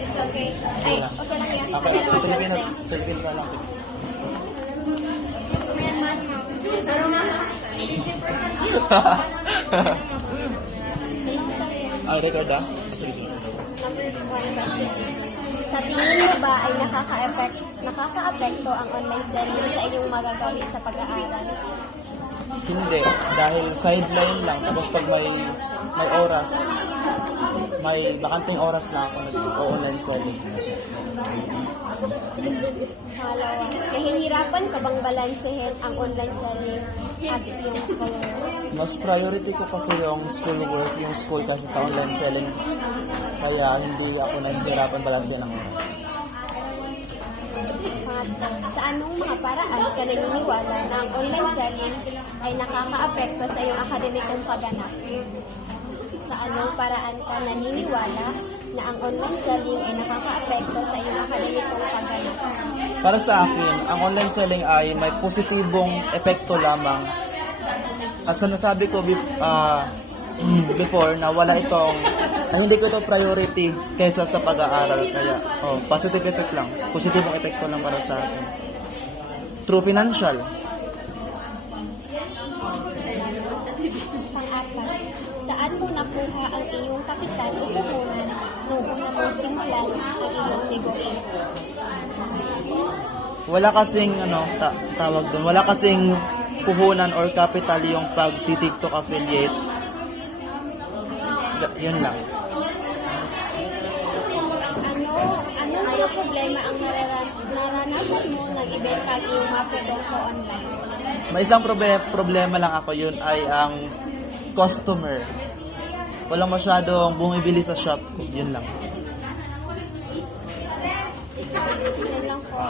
It's okay. Ay, okay lang yan. Okay, Ano naman Pilipino, Wednesday? Pilipino na lang. Sige. Pero nga, Ay, record ah? Sige, sige. number 1 ba? Sa tingin mo ba ay nakaka-apekto ang online selling sa iyong magagawa sa pag-aaral? Hindi, dahil sideline lang. Tapos pag may oras, may bakanting oras na ako nag-online selling. Pangalawa, nahihirapan ka bang balansehin ang online selling at yung school? Mas priority ko kasi yung schoolwork, yung school kasi sa online selling. Kaya hindi ako nahihirapan balansehin ng oras. Pangatlo, sa anong mga paraan ka naniniwala na ang online selling ay nakaka-apekto sa iyong akademikong pagganap? Sa anong paraan ka naniniwala na ang online selling ay nakaka-apekto sa iyong akademikong pagganap? Para sa akin, ang online selling ay may positibong epekto lamang. As nasabi ko before na wala itong, na hindi ko ito priority kaysa sa pag-aaral. Kaya, positive effect lang. Positibong epekto lang para sa akin. True financial. Pang-apat, saan mo nakuha ang iyong kapital o puhunan nung una mong simulan ang iyong negosyo? Wala kasing, tawag doon, wala kasing puhunan or capital yung pag-TikTok affiliate. Yun lang. Ano mga problema ang naranasan mo nang ibenta ang iyong mga produkto online? May isang problema lang ako, yun ay ang customer. Walang masyadong bumibili sa shop ko. Yun lang. Yan lang po.